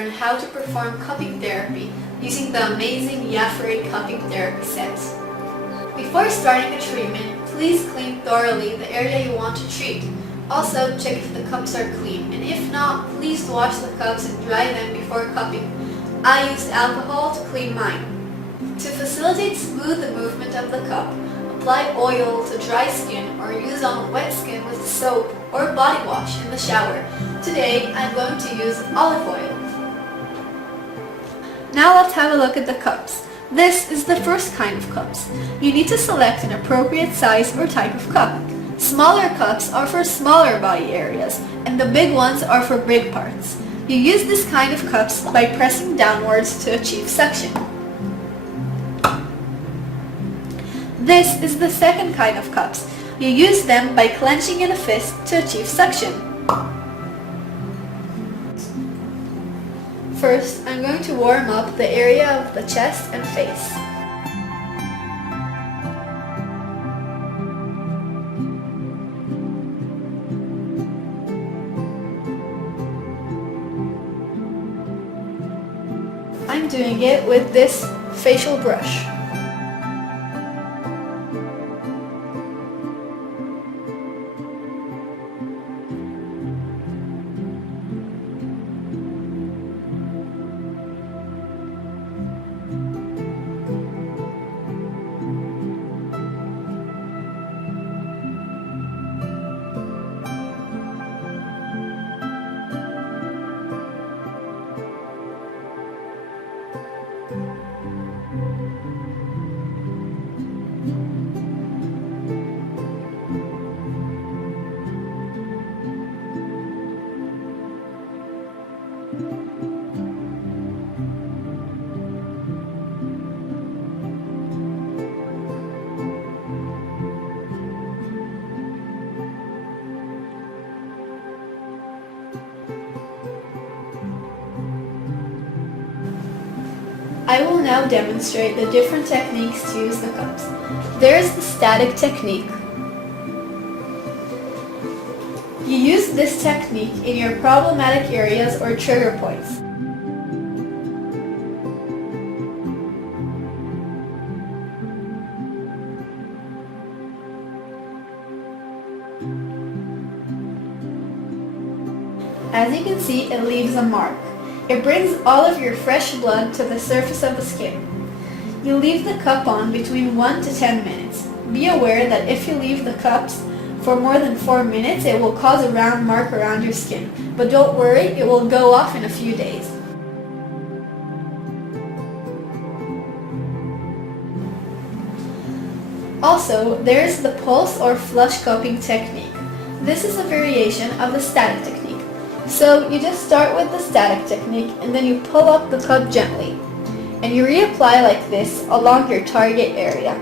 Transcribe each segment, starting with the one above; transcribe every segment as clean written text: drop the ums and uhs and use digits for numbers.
learn how to perform cupping therapy using the amazing Yaffray cupping therapy set. Before starting the treatment, please clean thoroughly the area you want to treat. Also, check if the cups are clean, and if not, please wash the cups and dry them before cupping. I used alcohol to clean mine. To facilitate smooth movement of the cup, apply oil to dry skin or use on wet skin with soap or body wash in the shower. Today, I'm going to use olive oil. Now let's have a look at the cups. This is the first kind of cups. You need to select an appropriate size or type of cup. Smaller cups are for smaller body areas, and the big ones are for big parts. You use this kind of cups by pressing downwards to achieve suction. This is the second kind of cups. You use them by clenching in a fist to achieve suction. First, I'm going to warm up the area of the chest and face. I'm doing it with this facial brush. I will now demonstrate the different techniques to use the cups. There is the static technique. You use this technique in your problematic areas or trigger points. As you can see, it leaves a mark. It brings all of your fresh blood to the surface of the skin. You leave the cup on between 1 to 10 minutes. Be aware that if you leave the cups for more than 4 minutes, it will cause a round mark around your skin. But don't worry, it will go off in a few days. Also, there is the pulse or flush cupping technique. This is a variation of the static technique. So you just start with the static technique and then you pull up the cup gently. And you reapply like this along your target area.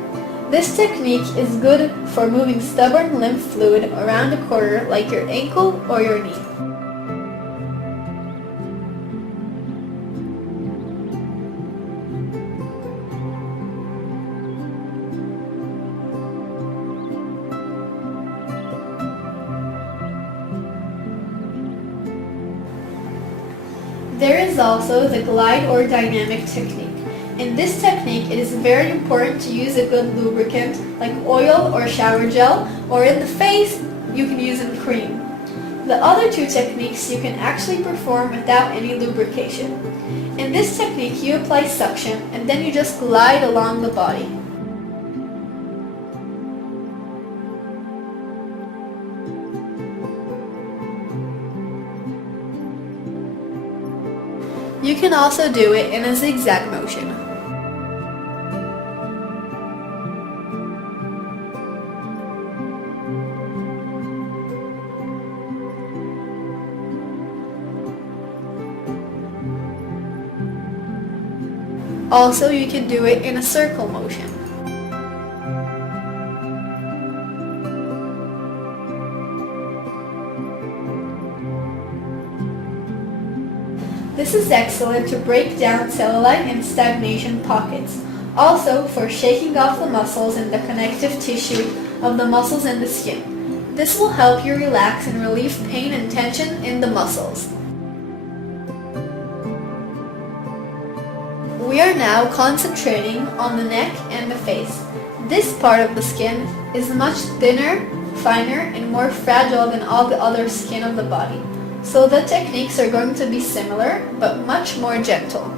This technique is good for moving stubborn lymph fluid around a corner like your ankle or your knee. There is also the glide or dynamic technique. In this technique, it is very important to use a good lubricant like oil or shower gel, or in the face, you can use a cream. The other two techniques you can actually perform without any lubrication. In this technique, you apply suction and then you just glide along the body. You can also do it in a zigzag motion. Also, you can do it in a circle motion. This is excellent to break down cellulite and stagnation pockets. Also for shaking off the muscles and the connective tissue of the muscles in the skin. This will help you relax and relieve pain and tension in the muscles. We are now concentrating on the neck and the face. This part of the skin is much thinner, finer, and more fragile than all the other skin of the body. So the techniques are going to be similar, but much more gentle.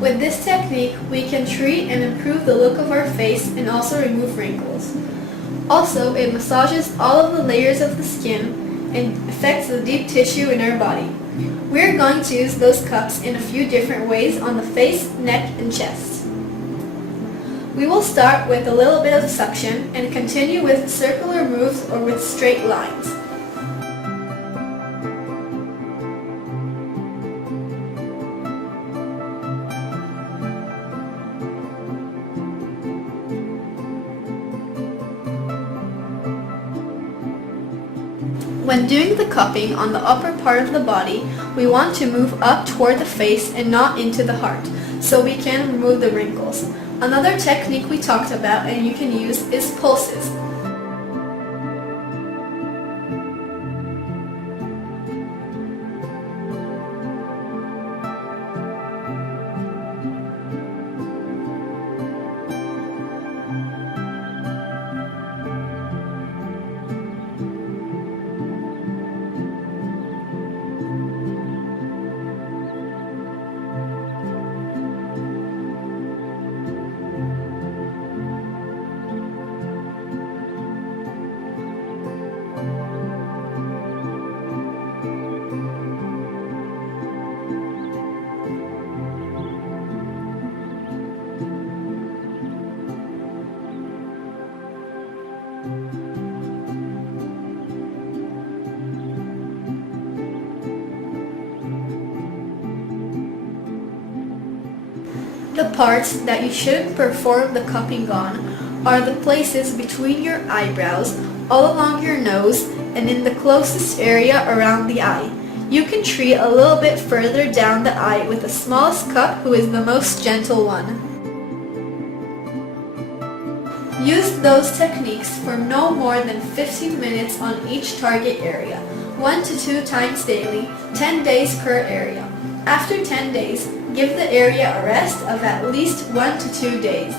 With this technique, we can treat and improve the look of our face and also remove wrinkles. Also, it massages all of the layers of the skin and affects the deep tissue in our body. We're going to use those cups in a few different ways on the face, neck, and chest. We will start with a little bit of suction and continue with circular moves or with straight lines. When doing the cupping on the upper part of the body, we want to move up toward the face and not into the heart, so we can remove the wrinkles. Another technique we talked about and you can use is pulses. The parts that you shouldn't perform the cupping on are the places between your eyebrows, all along your nose, and in the closest area around the eye. You can treat a little bit further down the eye with the smallest cup, who is the most gentle one. Use those techniques for no more than 15 minutes on each target area, 1 to 2 times daily, 10 days per area. After 10 days, give the area a rest of at least 1 to 2 days.